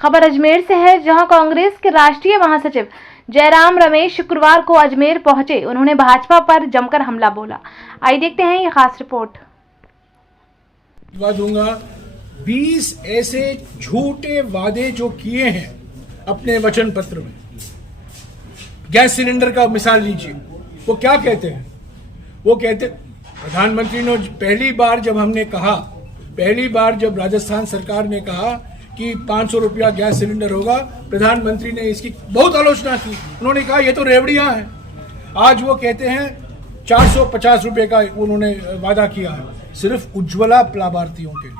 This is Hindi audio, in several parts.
खबर अजमेर से है, जहां कांग्रेस के राष्ट्रीय महासचिव जयराम रमेश शुक्रवार को अजमेर पहुंचे। उन्होंने भाजपा पर जमकर हमला बोला। आइए देखते हैं ये खास रिपोर्ट। दूंगा 20 ऐसे झूठे वादे जो किए हैं अपने वचन पत्र में। गैस सिलेंडर का मिसाल लीजिए, वो क्या कहते हैं? वो कहते, प्रधानमंत्री ने पहली बार जब राजस्थान सरकार ने कहा कि 500 रुपया गैस सिलेंडर होगा, प्रधानमंत्री ने इसकी बहुत आलोचना की। उन्होंने कहा ये तो रेवड़ियां हैं। आज वो कहते हैं 450 रुपए का उन्होंने वादा किया है सिर्फ उज्ज्वला लाभार्थियों के लिए,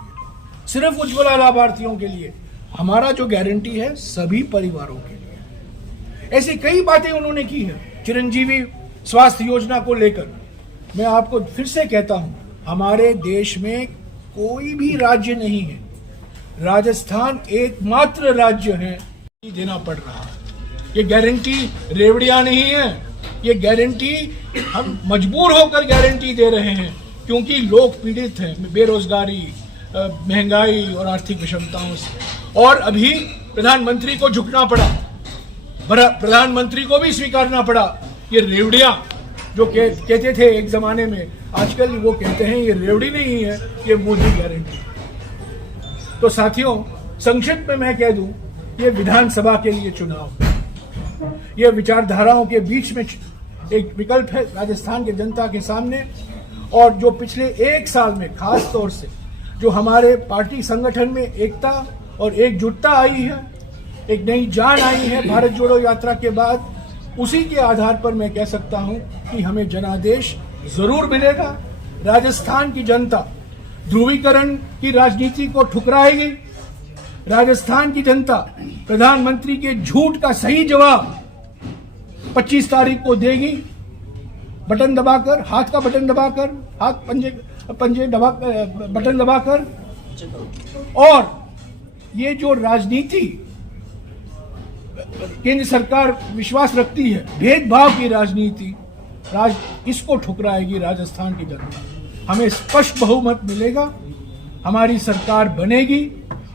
सिर्फ उज्ज्वला लाभार्थियों के लिए। हमारा जो गारंटी है सभी परिवारों के लिए। ऐसी कई बातें उन्होंने की है। चिरंजीवी स्वास्थ्य योजना को लेकर मैं आपको फिर से कहता हूं, हमारे देश में कोई भी राज्य नहीं है, राजस्थान एकमात्र राज्य है देना पड़ रहा है। ये गारंटी रेवड़ियां नहीं है, ये गारंटी हम मजबूर होकर गारंटी दे रहे हैं, क्योंकि लोग पीड़ित हैं बेरोजगारी, महंगाई और आर्थिक विषमताओं से। और अभी प्रधानमंत्री को झुकना पड़ा, प्रधानमंत्री को भी स्वीकारना पड़ा। ये रेवड़ियां जो कहते थे एक जमाने में, आजकल वो कहते हैं ये रेवड़ी नहीं है, ये मोदी गारंटी। तो साथियों, संक्षिप्त में मैं कह दूं, ये विधानसभा के लिए चुनाव, ये विचारधाराओं के बीच में एक विकल्प है राजस्थान के जनता के सामने। और जो पिछले एक साल में खास तौर से जो हमारे पार्टी संगठन में एकता और एकजुटता आई है, एक नई जान आई है भारत जोड़ो यात्रा के बाद, उसी के आधार पर मैं कह सकता हूं कि हमें जनादेश जरूर मिलेगा। राजस्थान की जनता ध्रुवीकरण की राजनीति को ठुकराएगी। राजस्थान की जनता प्रधानमंत्री के झूठ का सही जवाब 25 तारीख को देगी। बटन दबाकर, हाथ का बटन दबाकर, हाथ पंजे बटन दबाकर। और ये जो राजनीति केंद्र सरकार विश्वास रखती है, भेदभाव की राजनीति, इसको ठुकराएगी राजस्थान की जनता। हमें स्पष्ट बहुमत मिलेगा, हमारी सरकार बनेगी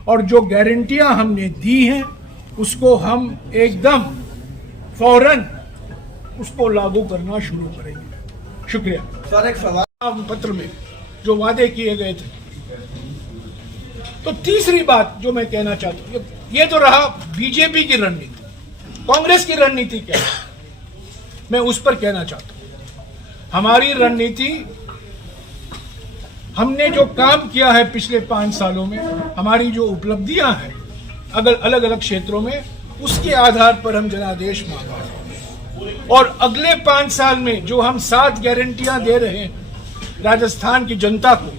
और जो गारंटियां हमने दी हैं उसको हम एकदम फौरन उसको लागू करना शुरू करेंगे। शुक्रिया। सर, एक सवाल पत्र में जो वादे किए गए थे। तो तीसरी बात जो मैं कहना चाहता हूं, ये तो रहा बीजेपी की रणनीति। कांग्रेस की रणनीति क्या है, मैं उस पर कहना चाहता हूं। हमारी रणनीति, हमने जो काम किया है पिछले 5 सालों में, हमारी जो उपलब्धियां हैं अलग अलग क्षेत्रों में, उसके आधार पर हम जनादेश मांग रहे हैं। और अगले 5 साल में जो हम 7 गारंटियां दे रहे हैं राजस्थान की जनता को,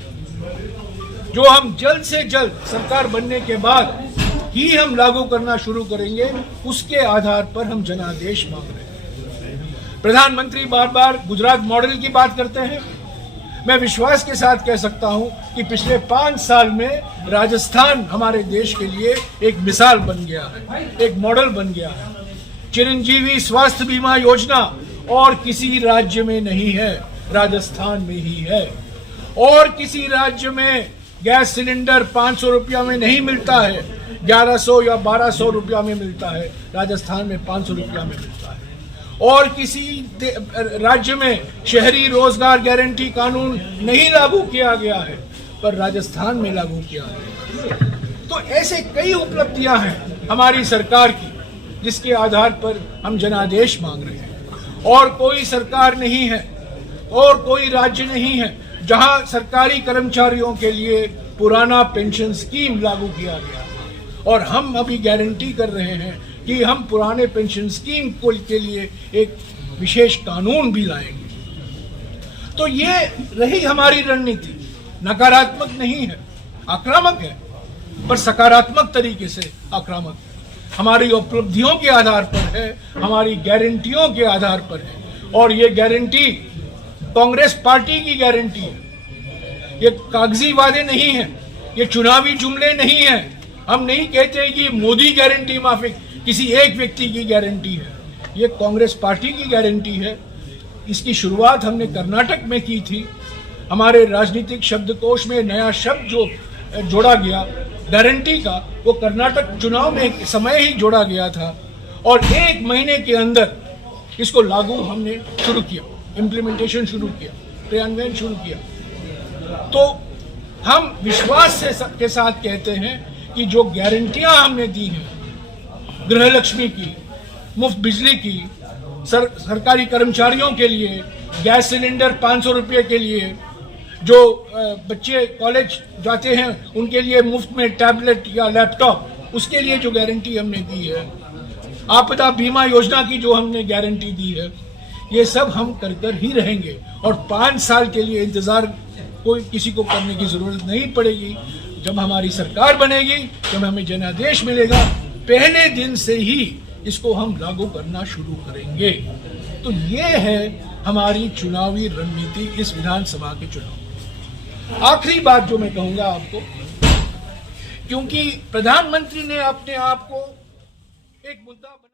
जो हम जल्द से जल्द सरकार बनने के बाद ही हम लागू करना शुरू करेंगे, उसके आधार पर हम जनादेश मांग रहे हैं। प्रधानमंत्री बार बार गुजरात मॉडल की बात करते हैं। मैं विश्वास के साथ कह सकता हूं कि पिछले 5 साल में राजस्थान हमारे देश के लिए एक मिसाल बन गया है, एक मॉडल बन गया है। चिरंजीवी स्वास्थ्य बीमा योजना और किसी राज्य में नहीं है, राजस्थान में ही है। और किसी राज्य में गैस सिलेंडर 500 रुपया में नहीं मिलता है, 1100 या 1200 रुपया में मिलता है, राजस्थान में 500 रुपया में मिलता है। और किसी राज्य में शहरी रोजगार गारंटी कानून नहीं लागू किया गया है, पर राजस्थान में लागू किया है। तो ऐसे कई उपलब्धियां हैं हमारी सरकार की, जिसके आधार पर हम जनादेश मांग रहे हैं। और कोई सरकार नहीं है और कोई राज्य नहीं है जहां सरकारी कर्मचारियों के लिए पुराना पेंशन स्कीम लागू किया गया। और हम अभी गारंटी कर रहे हैं कि हम पुराने पेंशन स्कीम के लिए एक विशेष कानून भी लाएंगे। तो ये रही हमारी रणनीति। नकारात्मक नहीं है, आक्रामक है, पर सकारात्मक तरीके से आक्रामक है। हमारी उपलब्धियों के आधार पर है, हमारी गारंटियों के आधार पर है। और ये गारंटी कांग्रेस पार्टी की गारंटी है, ये कागजी वादे नहीं है, ये चुनावी जुमले नहीं है। हम नहीं कहते कि मोदी गारंटी माफिक किसी एक व्यक्ति की गारंटी है, ये कांग्रेस पार्टी की गारंटी है। इसकी शुरुआत हमने कर्नाटक में की थी। हमारे राजनीतिक शब्दकोश में नया शब्द जो जोड़ा गया गारंटी का वो कर्नाटक चुनाव में एक समय ही जोड़ा गया था और 1 महीने के अंदर इसको लागू हमने शुरू किया, इम्प्लीमेंटेशन शुरू किया, क्रियान्वयन शुरू किया। तो हम विश्वास के साथ कहते हैं कि जो गारंटियां हमने दी हैं, गृहलक्ष्मी की, मुफ्त बिजली की, सरकारी कर्मचारियों के लिए गैस सिलेंडर 500 रुपये के लिए, जो बच्चे कॉलेज जाते हैं उनके लिए मुफ्त में टैबलेट या लैपटॉप, उसके लिए जो गारंटी हमने दी है, आपदा बीमा योजना की जो हमने गारंटी दी है, ये सब हम कर ही रहेंगे और 5 साल के लिए इंतजार कोई किसी को करने की जरूरत नहीं पड़ेगी। जब हमारी सरकार बनेगी, जब हमें जनादेश मिलेगा, पहले दिन से ही इसको हम लागू करना शुरू करेंगे। तो ये है हमारी चुनावी रणनीति इस विधानसभा के चुनाव। आखिरी बात जो मैं कहूंगा आपको, क्योंकि प्रधानमंत्री ने अपने आप को एक मुद्दा